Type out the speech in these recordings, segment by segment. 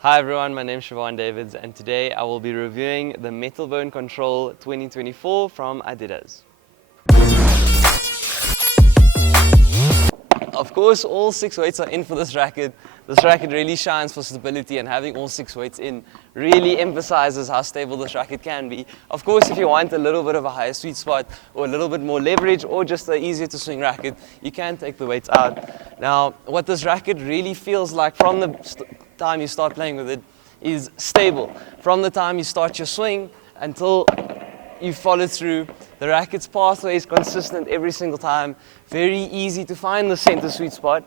Hi everyone, my name is Siobhan Davids and today I will be reviewing the Metalbone Control 2024 from Adidas. Of course, all 6 weights are in for this racket. This racket really shines for stability, and having all 6 weights in really emphasizes how stable this racket can be. Of course, if you want a little bit of a higher sweet spot or a little bit more leverage or just an easier to swing racket, you can take the weights out. Now, what this racket really feels like from the time you start playing with it is stable. From the time you start your swing until you follow through, the racket's pathway is consistent every single time. Very easy to find the center sweet spot.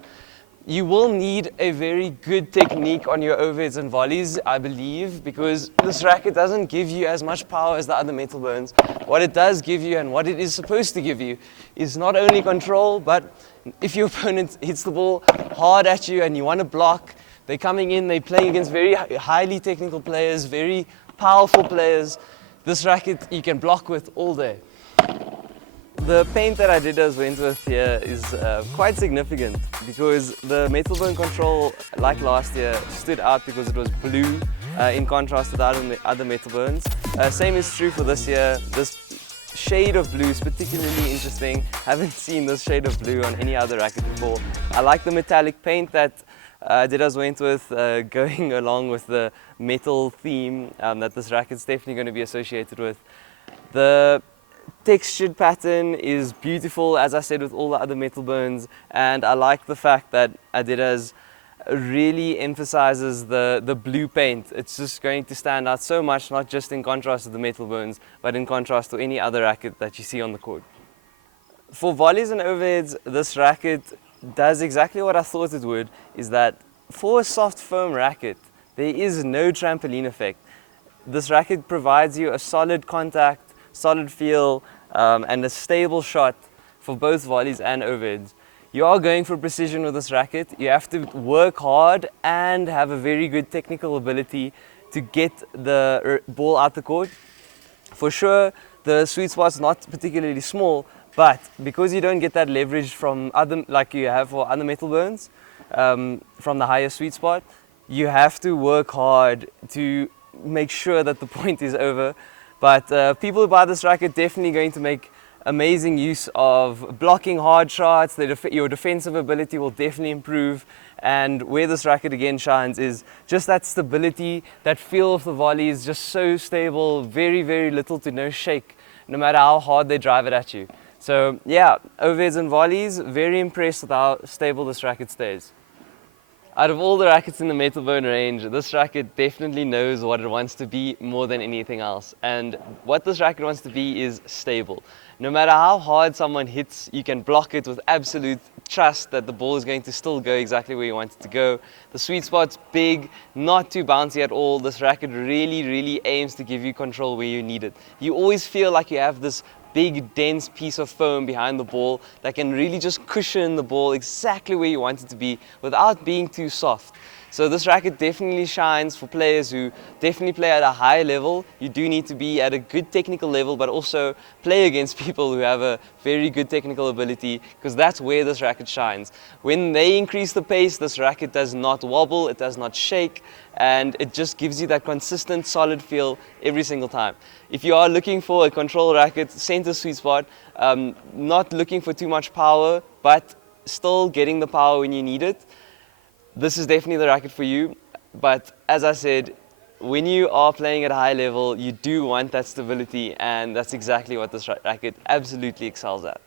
You will need a very good technique on your overheads and volleys, I believe, because this racket doesn't give you as much power as the other Metalbones. What it does give you and what it is supposed to give you is not only control, but if your opponent hits the ball hard at you and you want to block, they're coming in, they're playing against very highly technical players, very powerful players. This racket you can block with all day. The paint that adidas went with here is quite significant because the Metalbone Control, like last year, stood out because it was blue in contrast to the other Metalbones. Same is true for this year. This shade of blue is particularly interesting. Haven't seen this shade of blue on any other racket before. I like the metallic paint that adidas went with, going along with the metal theme that this racket's definitely going to be associated with. The textured pattern is beautiful, as I said, with all the other Metalbones, and I like the fact that adidas really emphasizes the blue paint. It's just going to stand out so much, not just in contrast to the Metalbones, but in contrast to any other racket that you see on the court. For volleys and overheads, this racket does exactly what I thought it would, is that for a soft foam racket, there is no trampoline effect. This racket provides you a solid contact, solid feel, and a stable shot for both volleys and overheads. You are going for precision with this racket. You have to work hard and have a very good technical ability to get the ball out the court. For sure, the sweet spot's not particularly small, but because you don't get that leverage from other, like you have for other Metalbones, from the higher sweet spot, you have to work hard to make sure that the point is over. But people who buy this racket definitely going to make amazing use of blocking hard shots. Your defensive ability will definitely improve, and where this racket again shines is just that stability, that feel of the volley is just so stable, very, very little to no shake, no matter how hard they drive it at you. So yeah, overheads and volleys, very impressed with how stable this racket stays. Out of all the rackets in the Metalbone range, this racket definitely knows what it wants to be more than anything else. And what this racket wants to be is stable. No matter how hard someone hits, you can block it with absolute trust that the ball is going to still go exactly where you want it to go. The sweet spot's big, not too bouncy at all. This racket really, really aims to give you control where you need it. You always feel like you have this big dense piece of foam behind the ball that can really just cushion the ball exactly where you want it to be without being too soft. So this racket definitely shines for players who definitely play at a high level. You do need to be at a good technical level, but also play against people who have a very good technical ability, because that's where this racket shines. When they increase the pace, this racket does not wobble, it does not shake, and it just gives you that consistent, solid feel every single time. If you are looking for a control racket, center sweet spot, not looking for too much power, but still getting the power when you need it, this is definitely the racket for you. But as I said, when you are playing at a high level, you do want that stability, and that's exactly what this racket absolutely excels at.